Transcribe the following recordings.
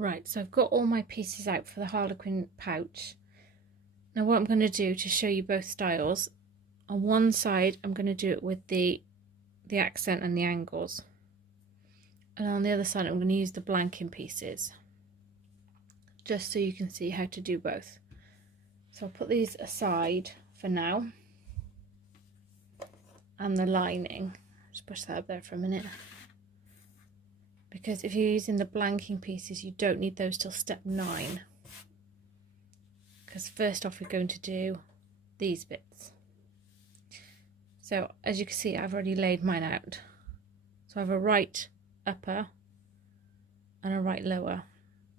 Right, so I've got all my pieces out for the Harlequin pouch. Now what I'm going to do to show you both styles, on one side I'm going to do it with the accent and the angles, and on the other side I'm going to use the blanking pieces, just so you can see how to do both. So I'll put these aside for now, and the lining, just push that up there for a minute, because if you're using the blanking pieces you don't need those till step 9, because first off we're going to do these bits. So as you can see, I've already laid mine out. So I have a right upper and a right lower,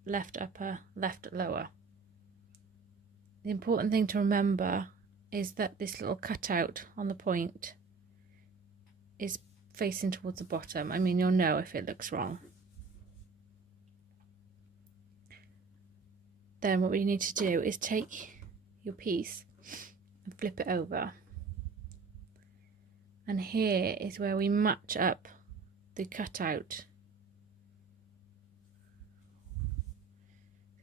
left upper, left lower. The important thing to remember is that this little cutout on the point is facing towards the bottom. I mean, you'll know if it looks wrong. Then what we need to do is take your piece and flip it over. And here is where we match up the cutout.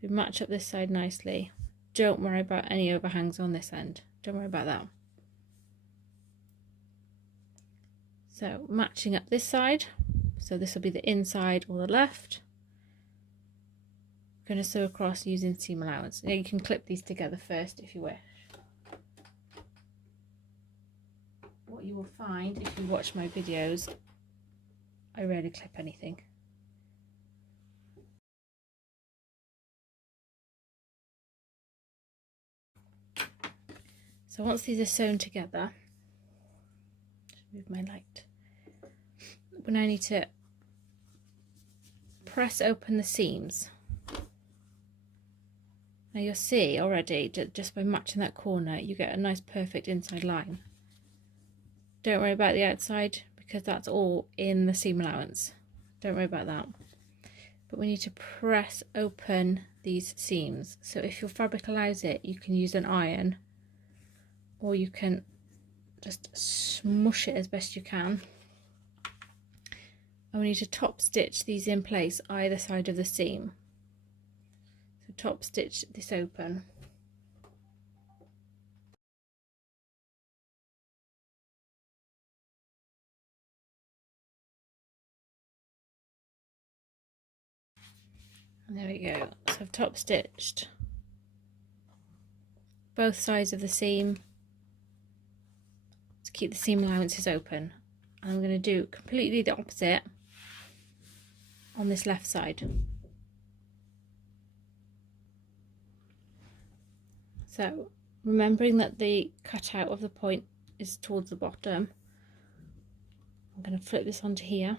We match up this side nicely. Don't worry about any overhangs on this end. Don't worry about that. So matching up this side. So this will be the inside or the left. I'm going to sew across using seam allowance. Now you can clip these together first if you wish. What you will find if you watch my videos, I rarely clip anything. So once these are sewn together, just move my light, we now need to press open the seams. Now you'll see already, just by matching that corner, you get a nice perfect inside line. Don't worry about the outside because that's all in the seam allowance. Don't worry about that. But we need to press open these seams. So if your fabric allows it, you can use an iron, or you can just smush it as best you can. And we need to top stitch these in place either side of the seam. So top stitch this open. And there we go. So I've top stitched both sides of the seam to keep the seam allowances open. And I'm going to do completely the opposite on this left side. So remembering that the cutout of the point is towards the bottom, I'm going to flip this onto here.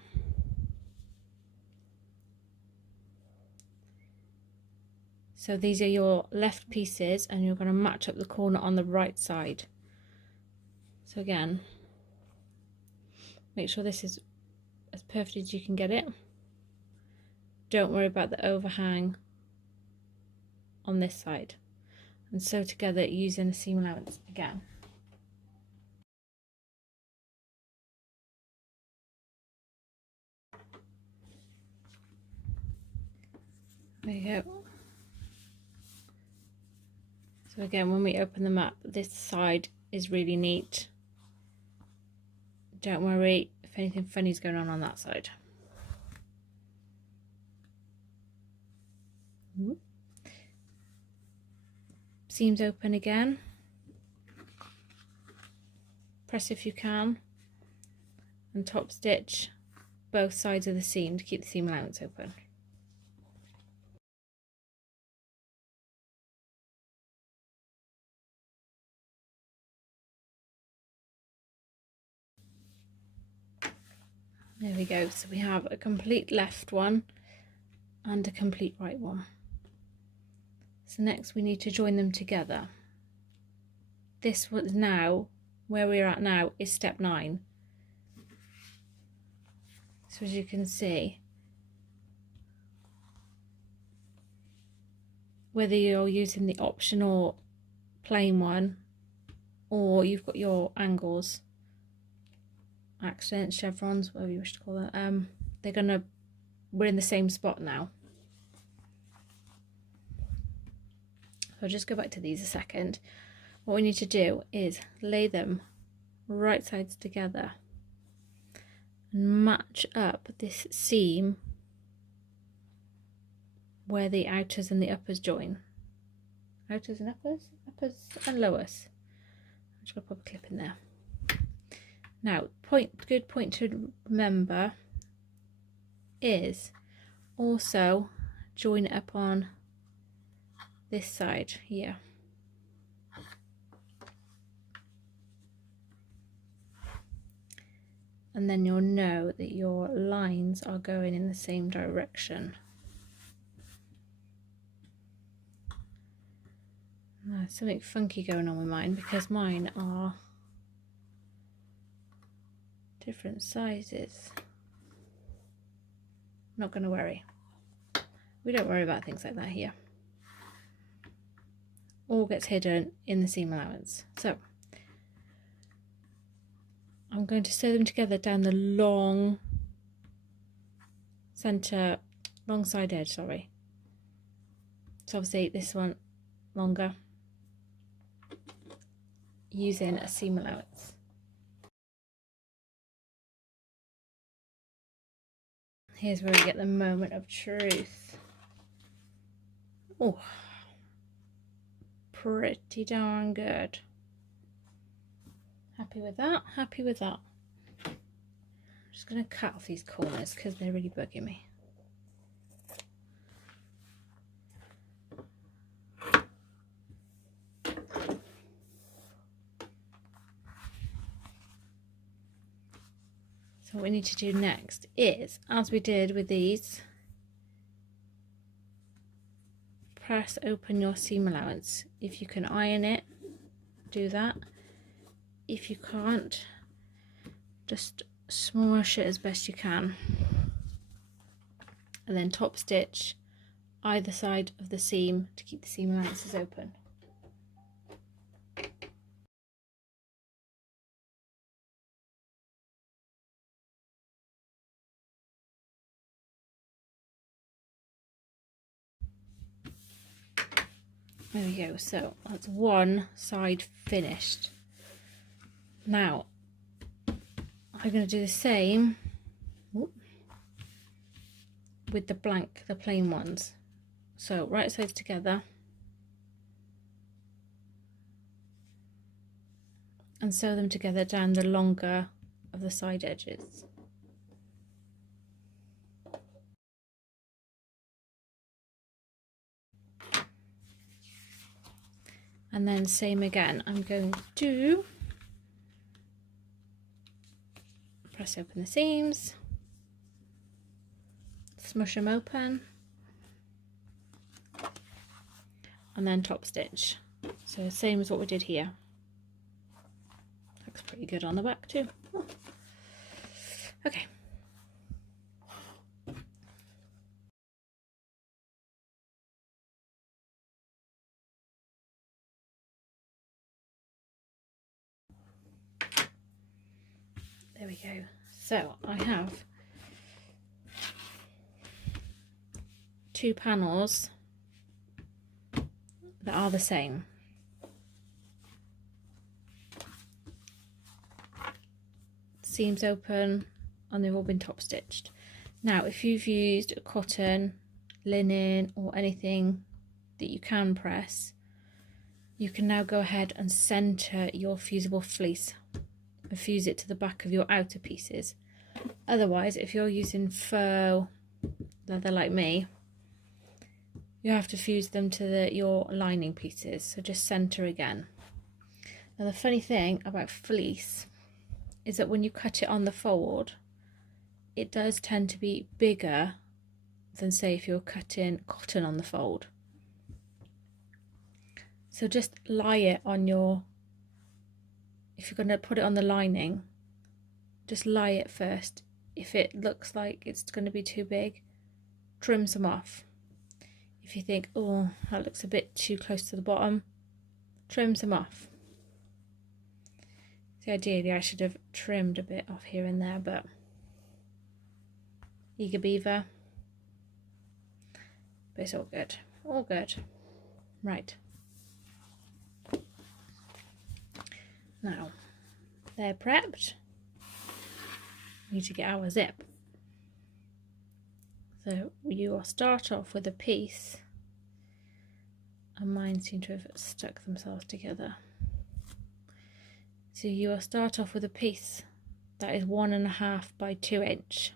So these are your left pieces and you're going to match up the corner on the right side. So again, make sure this is as perfect as you can get it. Don't worry about the overhang on this side. And sew together using the seam allowance again. There you go. So again, when we open them up, this side is really neat. Don't worry if anything funny is going on that side. Seams open again. Press if you can, and top stitch both sides of the seam to keep the seam allowance open. There we go. So we have a complete left one and a complete right one. So next we need to join them together. This was now, where we're at now, is step 9. So as you can see, whether you're using the optional plain one or you've got your angles, accents, chevrons, whatever you wish to call it, we're in the same spot now. I'll just go back to these a second. What we need to do is lay them right sides together and match up this seam where the outers and the uppers join. Outers and uppers? Uppers and lowers. I'm just going to pop a clip in there. Now, good point to remember is also join it up on this side here. And then you'll know that your lines are going in the same direction. There's something funky going on with mine because mine are different sizes. Not going to worry. We don't worry about things like that here. All gets hidden in the seam allowance. So I'm going to sew them together down the long side edge, sorry. So obviously this one longer, using a seam allowance. Here's where we get the moment of truth. Oh, pretty darn good. Happy with that, happy with that. I'm just going to cut off these corners because they're really bugging me. So what we need to do next is, as we did with these, press open your seam allowance. If you can iron it, do that. If you can't, just smush it as best you can. And then top stitch either side of the seam to keep the seam allowances open. There we go, so that's one side finished. Now I'm going to do the same with the plain ones. So right sides together and sew them together down the longer of the side edges. And then same again, I'm going to press open the seams, smush them open, and then top stitch. So same as what we did here. Looks pretty good on the back too. Okay. There we go. So I have 2 panels that are the same. Seams open and they've all been top stitched. Now if you've used cotton, linen or anything that you can press, you can now go ahead and center your fusible fleece and fuse it to the back of your outer pieces. Otherwise, if you're using faux leather like me, you have to fuse them to your lining pieces, so just center again. Now the funny thing about fleece is that when you cut it on the fold, it does tend to be bigger than say if you're cutting cotton on the fold. So just lie it on your, if you're going to put it on the lining, just lie it first. If it looks like it's going to be too big, trim some off. If you think, oh, that looks a bit too close to the bottom, trim some off. So ideally I should have trimmed a bit off here and there, but eager beaver. But it's all good. All good. Right. Now they're prepped. We need to get our zip. So you will start off with a piece, and mine seem to have stuck themselves together. So you will start off with a piece that is 1.5 by 2 inch.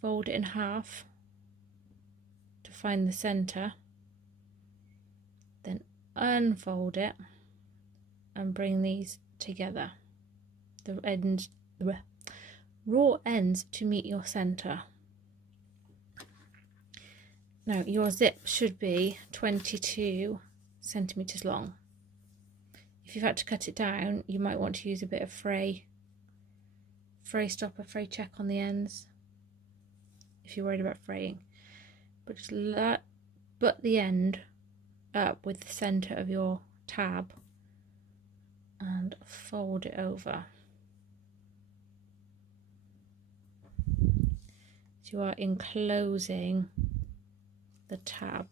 Fold it in half to find the center, then unfold it and bring these together. The ends, the raw ends to meet your center. Now your zip should be 22 centimeters long. If you've had to cut it down, you might want to use a bit of fray stopper, fray check on the ends if you're worried about fraying. But just butt the end up with the center of your tab and fold it over. So you are enclosing the tab,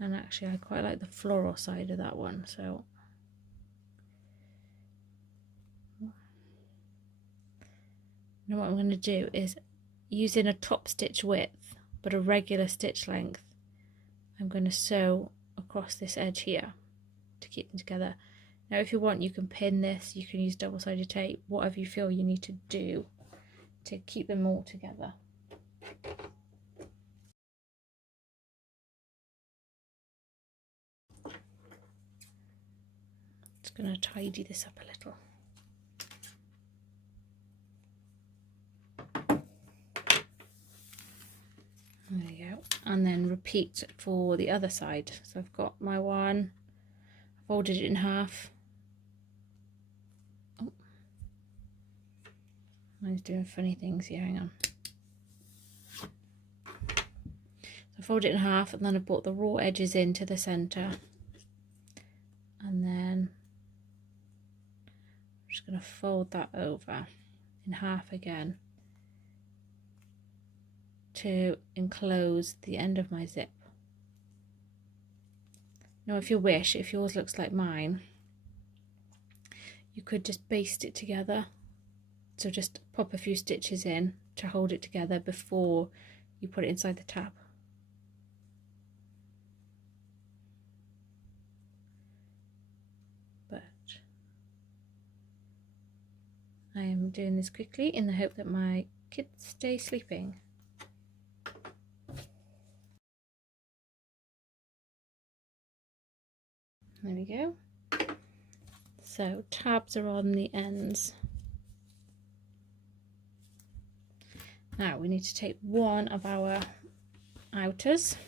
and actually I quite like the floral side of that one. So now what I'm going to do is, using a top stitch width but a regular stitch length, I'm going to sew across this edge here to keep them together. Now if you want, you can pin this, you can use double-sided tape, whatever you feel you need to do to keep them all together. Just going to tidy this up a little. There you go. And then repeat for the other side. So I've got my one, folded it in half. Oh, mine's doing funny things here, hang on. So I fold it in half, and then I brought the raw edges into the center. And then I'm just going to fold that over in half again to enclose the end of my zip. Now if you wish, if yours looks like mine, you could just baste it together. So just pop a few stitches in to hold it together before you put it inside the tab. But I am doing this quickly in the hope that my kids stay sleeping. There we go. So tabs are on the ends. Now we need to take one of our outers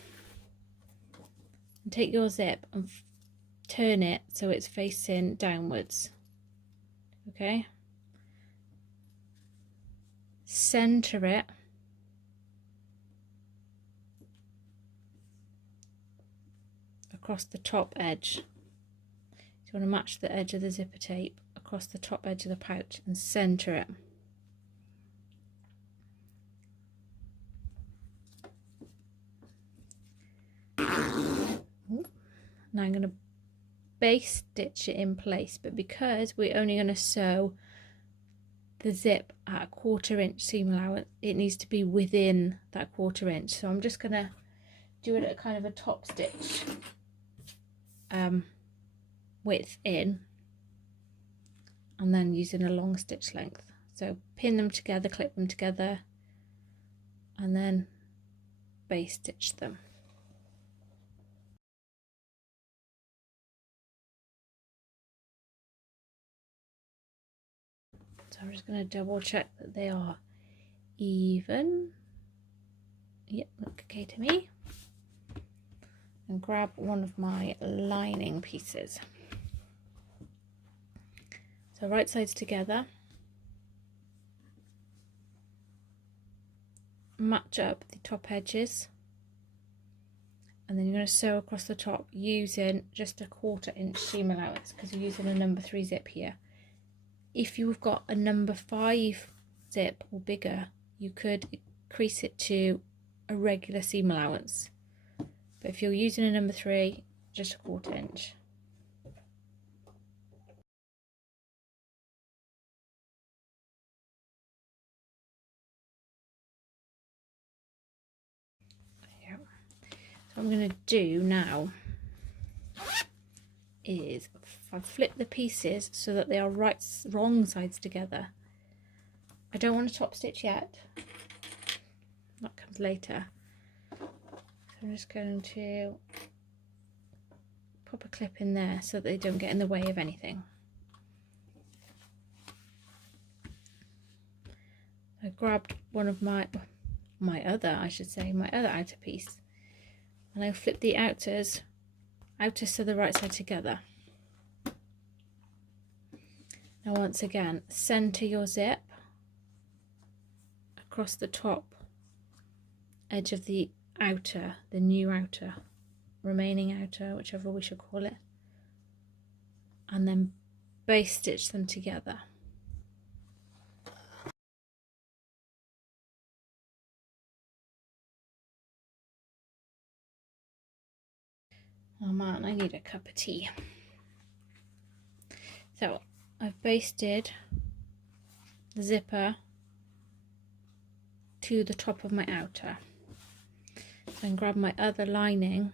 and take your zip and turn it so it's facing downwards. Okay. Center it across the top edge. You want to match the edge of the zipper tape across the top edge of the pouch and center it. Now I'm going to base stitch it in place, but because we're only going to sew the zip at a 1/4 inch seam allowance, it needs to be within that 1/4 inch. So I'm just going to do it at kind of a top stitch width in, and then using a long stitch length. So pin them together, clip them together, and then base stitch them. So I'm just going to double check that they are even. Yep, look okay to me. And grab one of my lining pieces. So right sides together, match up the top edges, and then you're going to sew across the top using just a 1/4 inch seam allowance because you're using a number 3 zip here. If you've got a number 5 zip or bigger, you could increase it to a regular seam allowance, but if you're using a number 3, just a 1/4 inch. what I'm going to do now is I flip the pieces so that they are wrong sides together. I don't want to top stitch yet. That comes later. So I'm just going to pop a clip in there so that they don't get in the way of anything. I grabbed one of my other outer piece, and I flip the outers to the right side together. Now once again, center your zip across the top edge of the outer, the new outer, remaining outer, whichever we should call it, and then base stitch them together. Oh man, I need a cup of tea. So I've basted the zipper to the top of my outer. So I can grab my other lining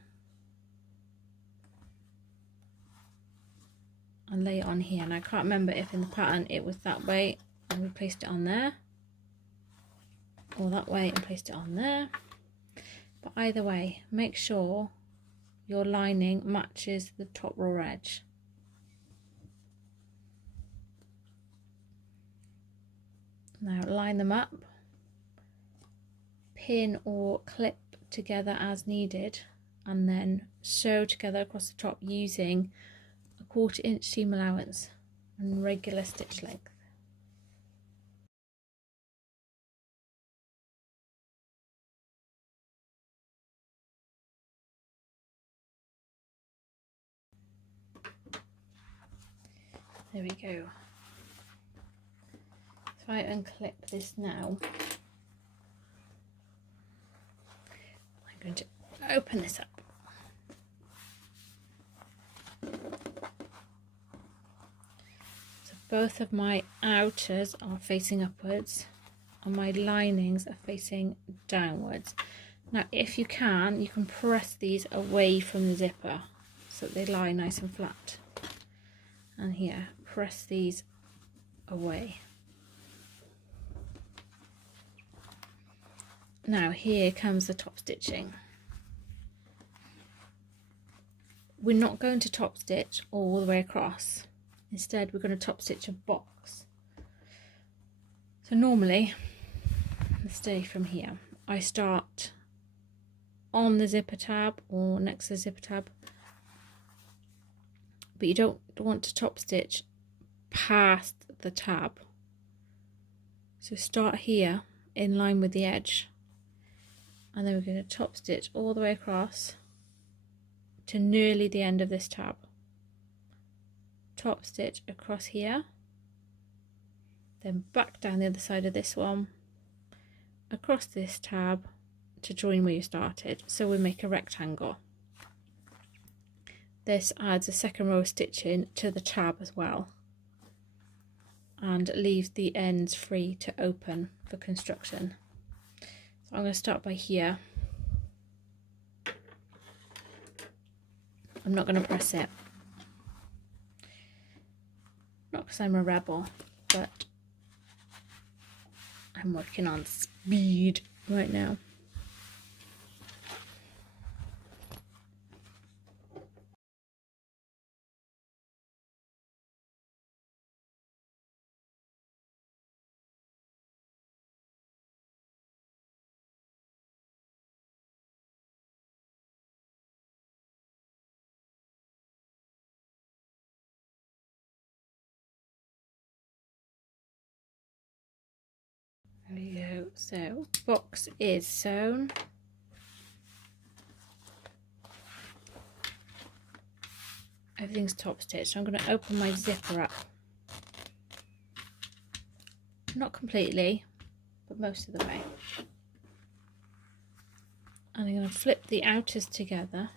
and lay it on here. And I can't remember if in the pattern it was that way and we placed it on there, or that way and placed it on there. But either way, make sure your lining matches the top raw edge. Now line them up, pin or clip together as needed, and then sew together across the top using a 1/4 inch seam allowance and regular stitch length. There we go. If I unclip this now, I'm going to open this up. So both of my outers are facing upwards and my linings are facing downwards. Now if you can press these away from the zipper so that they lie nice and flat. And here, press these away. Now here comes the top stitching. We're not going to top stitch all the way across. Instead we're going to top stitch a box. So normally, let's stay from here, I start on the zipper tab or next to the zipper tab, but you don't want to top stitch past the tab. So start here in line with the edge, and then we're going to top stitch all the way across to nearly the end of this tab. Top stitch across here, then back down the other side of this one, across this tab to join where you started, so we make a rectangle. This adds a second row of stitching to the tab as well and leaves the ends free to open for construction. So I'm going to start by here. I'm not going to press it, not because I'm a rebel, but I'm working on speed right now. There we go. So box is sewn. Everything's top stitched. So I'm going to open my zipper up. Not completely, but most of the way. And I'm going to flip the outers together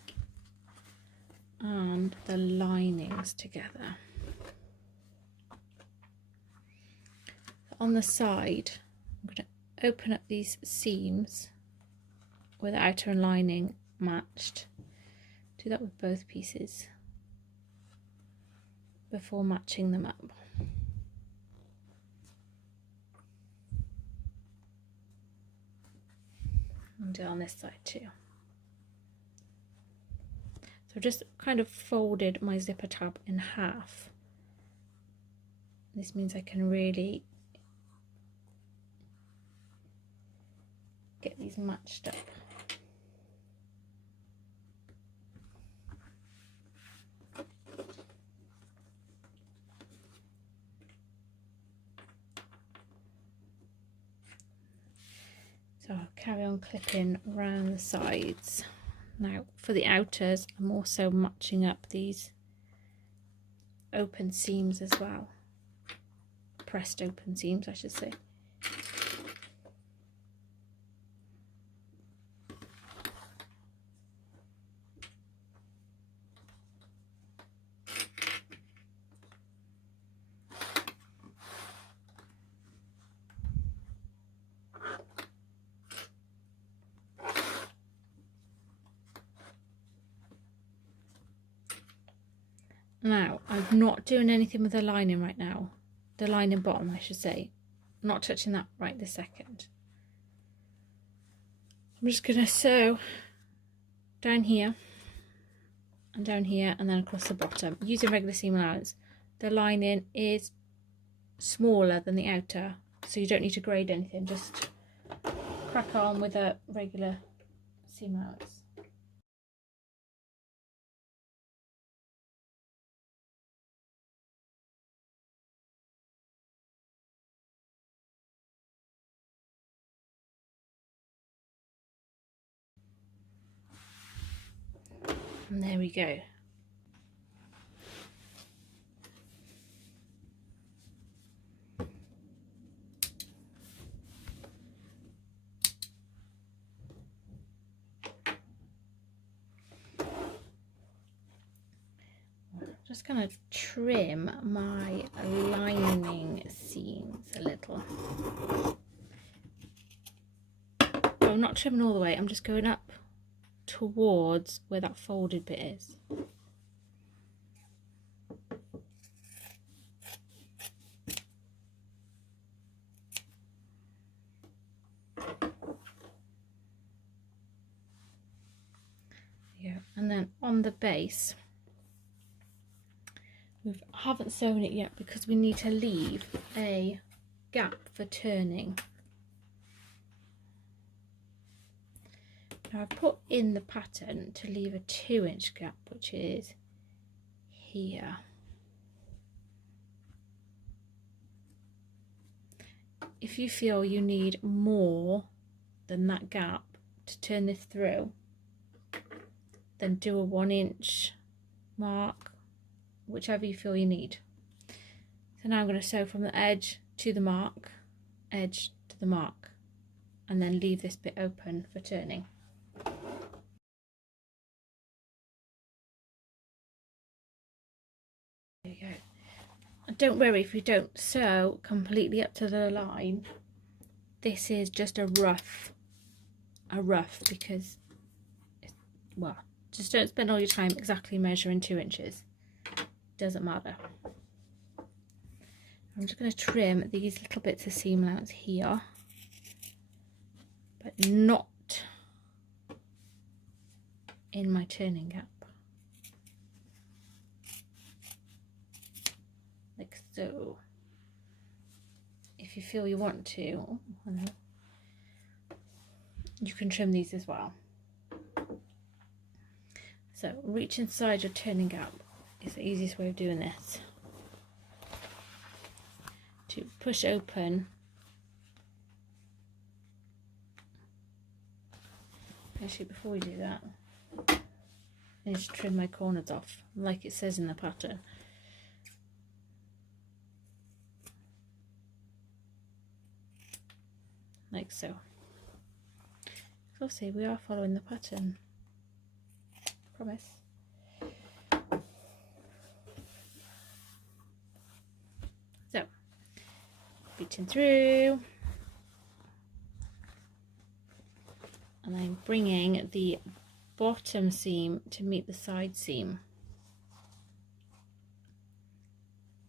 and the linings together. On the side, I'm going to open up these seams where the outer and lining matched. Do that with both pieces before matching them up. And do it on this side too. So I've just kind of folded my zipper tab in half. This means I can really get these matched up. So I'll carry on clipping around the sides. Now for the outers, I'm also matching up these open seams as well. Pressed open seams, I should say. Now, I'm not doing anything with the lining right now. The lining bottom, I should say. I'm not touching that right this second. I'm just going to sew down here and down here and then across the bottom using regular seam allowance. The lining is smaller than the outer, so you don't need to grade anything. Just crack on with a regular seam allowance. And there we go. Just going to trim my lining seams a little. I'm not trimming all the way, I'm just going up towards where that folded bit is. Yeah, and then on the base, we haven't sewn it yet because we need to leave a gap for turning. Now I've put in the pattern to leave a 2-inch gap, which is here. If you feel you need more than that gap to turn this through, then do a 1-inch mark, whichever you feel you need. So now I'm going to sew from the edge to the mark, edge to the mark, and then leave this bit open for turning. There you go. And don't worry if you don't sew completely up to the line. This is just a rough because, well, just don't spend all your time exactly measuring 2 inches. Doesn't matter. I'm just going to trim these little bits of seam allowance here, but not in my turning gap. Like so. If you feel you want to, you can trim these as well. So reach inside your turning gap is the easiest way of doing this. To push open. Actually, before we do that, I need to trim my corners off, like it says in the pattern. Like so. So see, we are following the pattern. Promise. So, reaching through, and I'm bringing the bottom seam to meet the side seam.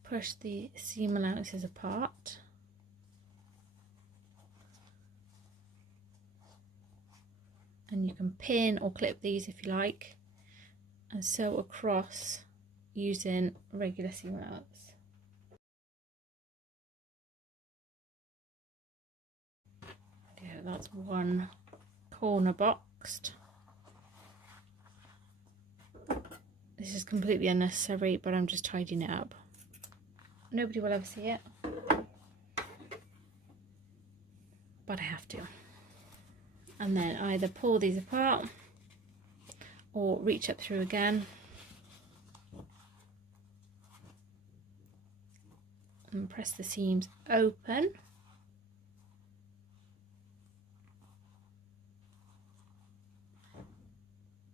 Push the seam allowances apart. And you can pin or clip these if you like, and sew across using regular seam allowance. Okay, that's one corner boxed. This is completely unnecessary, but I'm just tidying it up. Nobody will ever see it, but I have to. And then either pull these apart or reach up through again and press the seams open.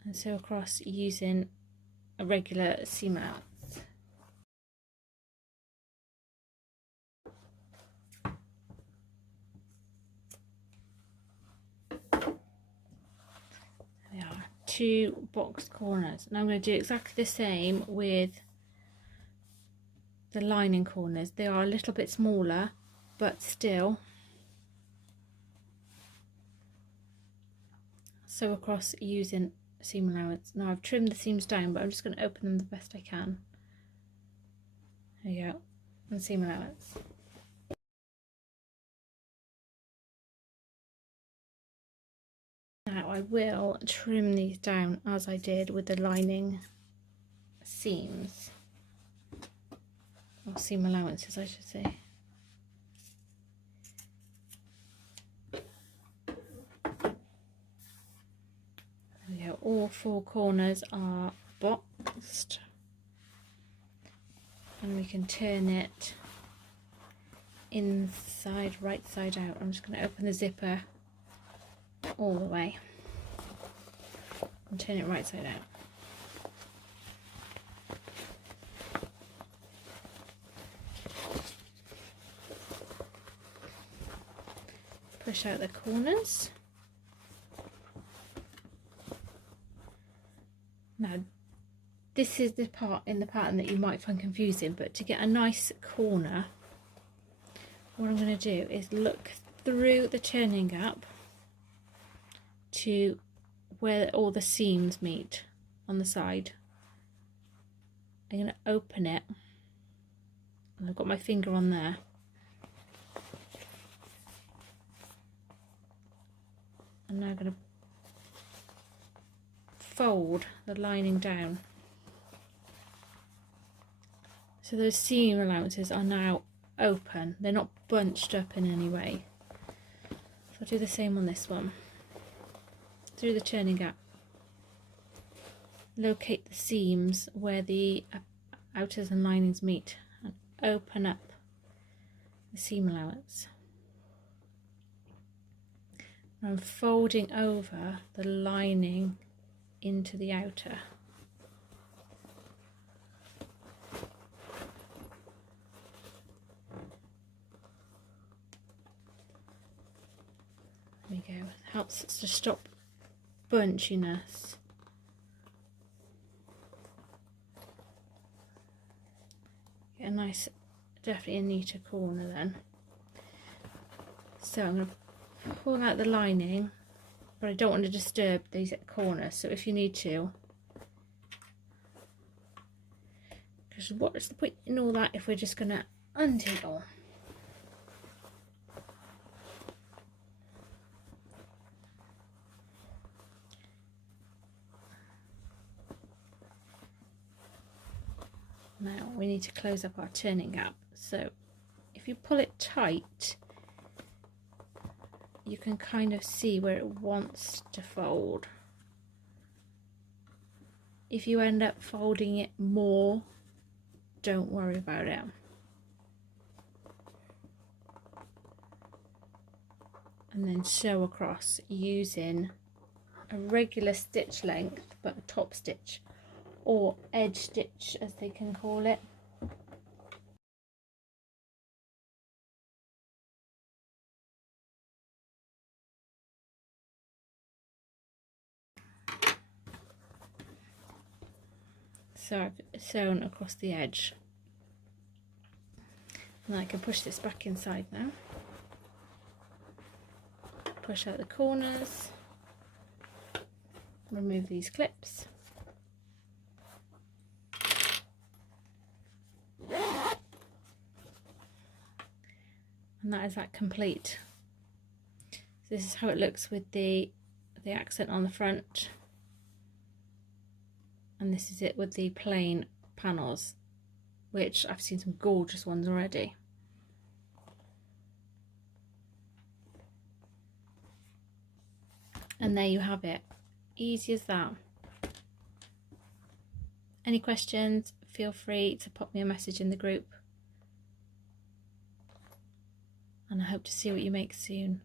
And sew across using a regular seam allowance. There are 2 boxed corners. Now I'm going to do exactly the same with the lining corners. They are a little bit smaller, but still sew across using seam allowance. Now I've trimmed the seams down, but I'm just going to open them the best I can. There you go, and seam allowance. Now I will trim these down as I did with the lining seams, or seam allowances I should say. There we go, all 4 corners are boxed, and we can turn it inside, right side out. I'm just going to open the zipper all the way and turn it right side out. Push out the corners. Now this is the part in the pattern that you might find confusing, but to get a nice corner, what I'm going to do is look through the turning gap to where all the seams meet on the side. I'm going to open it, and I've got my finger on there. I'm now going to fold the lining down. So those seam allowances are now open. They're not bunched up in any way. So I'll do the same on this one. Through the turning gap, locate the seams where the outers and linings meet and open up the seam allowance. I'm folding over the lining into the outer. There we go. It helps to stop bunchiness. Get a nice, definitely a neater corner then. So I'm going to pull out the lining, but I don't want to disturb these corners, so if you need to, because what's the point in all that if we're just going to undo it all? Now we need to close up our turning gap, so if you pull it tight, you can kind of see where it wants to fold. If you end up folding it more, don't worry about it. And then sew across using a regular stitch length, but a top stitch, or edge stitch as they can call it. So I've sewn across the edge. And I can push this back inside now. Push out the corners. Remove these clips. And that is that complete. So this is how it looks with the accent on the front. And this is it with the plain panels, which I've seen some gorgeous ones already. And there you have it. Easy as that. Any questions, feel free to pop me a message in the group. And I hope to see what you make soon.